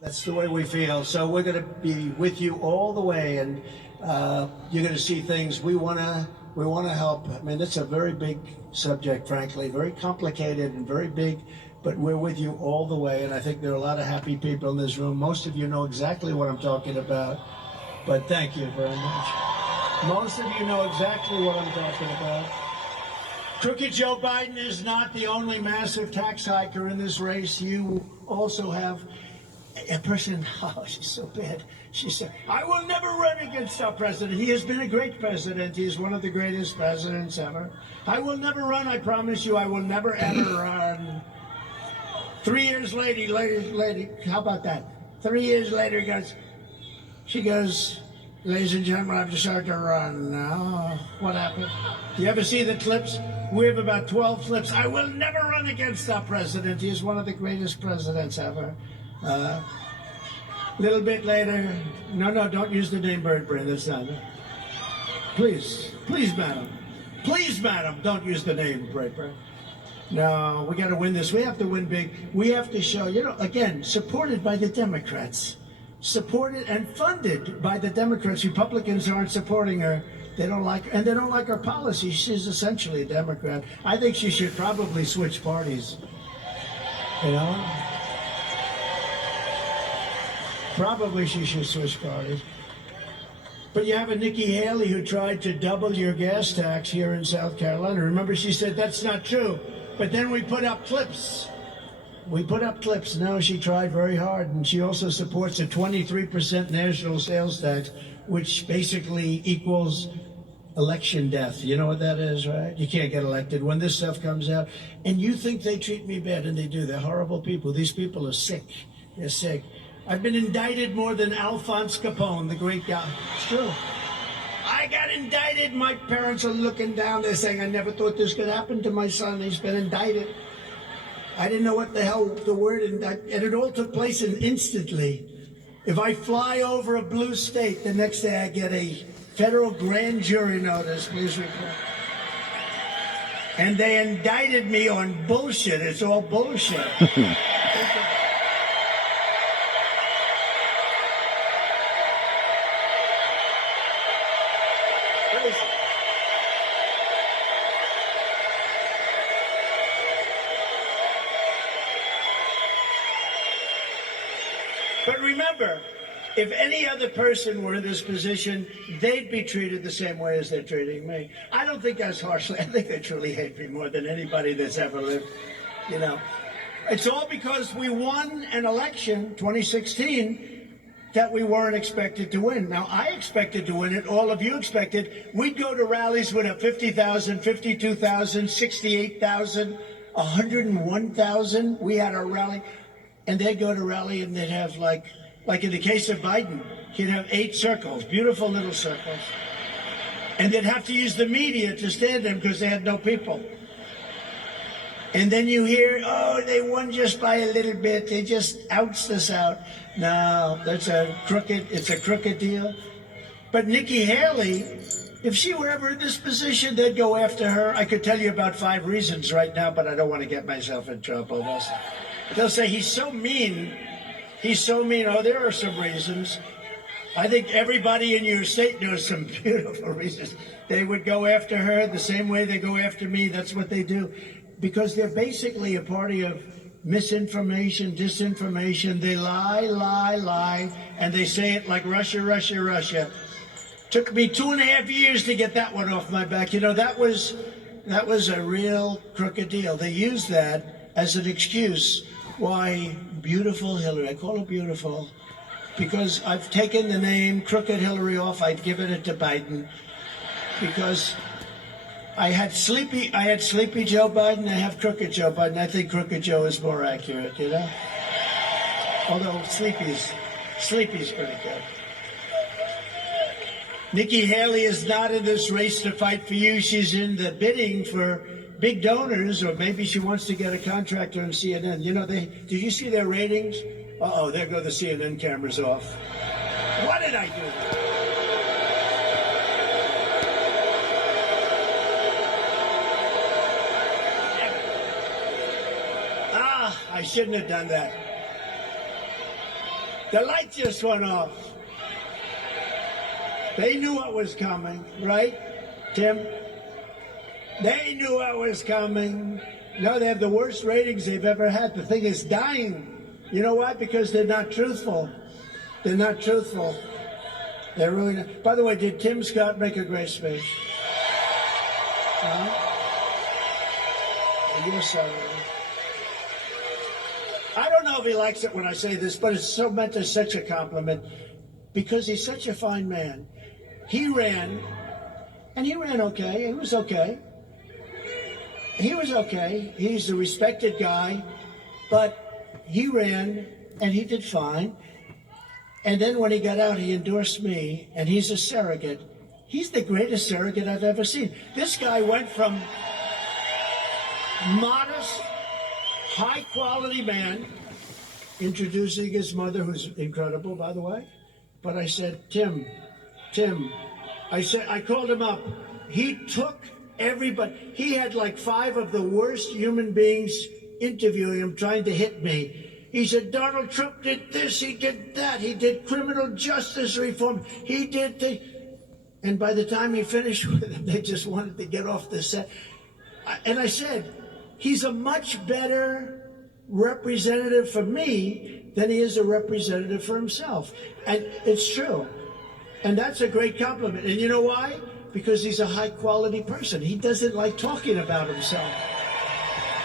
That's the way we feel. So we're going to be with you all the way, and you're going to see things. We want to help. I mean, it's a very big subject, frankly, very complicated and very big, but we're with you all the way. And I think there are a lot of happy people in this room. Most of you know exactly what I'm talking about, but thank you very much. Most of you know exactly what I'm talking about. Crooked Joe Biden is not the only massive tax hiker in this race. You also have a person, oh, she's so bad. She said, I will never run against our president. He has been a great president. He is one of the greatest presidents ever. I will never run, I promise you. I will never, ever run. 3 years later, how about that? 3 years later, she goes, ladies and gentlemen, I've decided to run now. What happened? Do you ever see the clips? We have about 12 clips. I will never run against our president. He is one of the greatest presidents ever. A little bit later, no, don't use the name Bird Brain. That's not it. Please, madam, don't use the name Bird Brain. No, we got to win this. We have to win big. We have to show, again, supported by the Democrats. Supported and funded by the Democrats. Republicans aren't supporting her. They don't like her, and they don't like her policy. She's essentially a Democrat. I think she should probably switch parties. Probably she should switch parties. But you have a Nikki Haley who tried to double your gas tax here in South Carolina. Remember, she said that's not true. But then we put up clips. Now she tried very hard, and she also supports a 23% national sales tax, which basically equals election death. You know what that is, right? You can't get elected when this stuff comes out. And you think they treat me bad, and they do. They're horrible people. These people are sick. They're sick. I've been indicted more than Alphonse Capone, the great guy. It's true. I got indicted. My parents are looking down. They're saying, I never thought this could happen to my son. He's been indicted. I didn't know what the hell the word, and it all took place instantly. If I fly over a blue state, the next day I get a federal grand jury notice, please report. And they indicted me on bullshit. It's all bullshit. But remember, if any other person were in this position, they'd be treated the same way as they're treating me. I don't think that's harshly. I think they truly hate me more than anybody that's ever lived. It's all because we won an election, 2016, that we weren't expected to win. Now, I expected to win it. All of you expected. We'd go to rallies with 50,000, 52,000, 68,000, 101,000. We had a rally. And they'd go to rally and they'd have, like in the case of Biden, he'd have 8 circles, beautiful little circles. And they'd have to use the media to stand them because they had no people. And then you hear, oh, they won just by a little bit. They just ounced us out. No, it's a crooked deal. But Nikki Haley, if she were ever in this position, they'd go after her. I could tell you about 5 reasons right now, but I don't want to get myself in trouble. They'll say, he's so mean. He's so mean. Oh, there are some reasons. I think everybody in your state knows some beautiful reasons. They would go after her the same way they go after me. That's what they do. Because they're basically a party of misinformation, disinformation. They lie, and they say it like Russia, Russia, Russia. Took me 2.5 years to get that one off my back. That was a real crooked deal. They used that as an excuse. Why, beautiful Hillary, I call her beautiful, because I've taken the name Crooked Hillary off. I'd given it to Biden because I had Sleepy Joe Biden. I have Crooked Joe Biden. I think Crooked Joe is more accurate, Although Sleepy's pretty good. Nikki Haley is not in this race to fight for you. She's in the bidding for big donors, or maybe she wants to get a contractor on CNN. Did you see their ratings? Uh-oh, there go the CNN cameras off. What did I do? I shouldn't have done that. The light just went off. They knew what was coming, right, Tim? They knew what was coming. No, they have the worst ratings they've ever had. The thing is dying. You know why? Because they're not truthful. They're not truthful. They're really not. By the way, did Tim Scott make a great speech? Yes, sir. I don't know if he likes it when I say this, but it's so meant as such a compliment because he's such a fine man. He ran, and he ran okay. He was okay. He was okay. He's a respected guy, but he ran, and he did fine. And then when he got out, he endorsed me, and he's a surrogate. He's the greatest surrogate I've ever seen. This guy went from modest, high-quality man, introducing his mother, who's incredible, by the way. But I said, Tim, I called him up. He took everybody. He had like 5 of the worst human beings interviewing him, trying to hit me. He said, Donald Trump did this, he did that, he did criminal justice reform, he did the... And by the time he finished with it, they just wanted to get off the set. And I said, he's a much better representative for me than he is a representative for himself. And it's true. And that's a great compliment. And you know why? Because he's a high-quality person. He doesn't like talking about himself.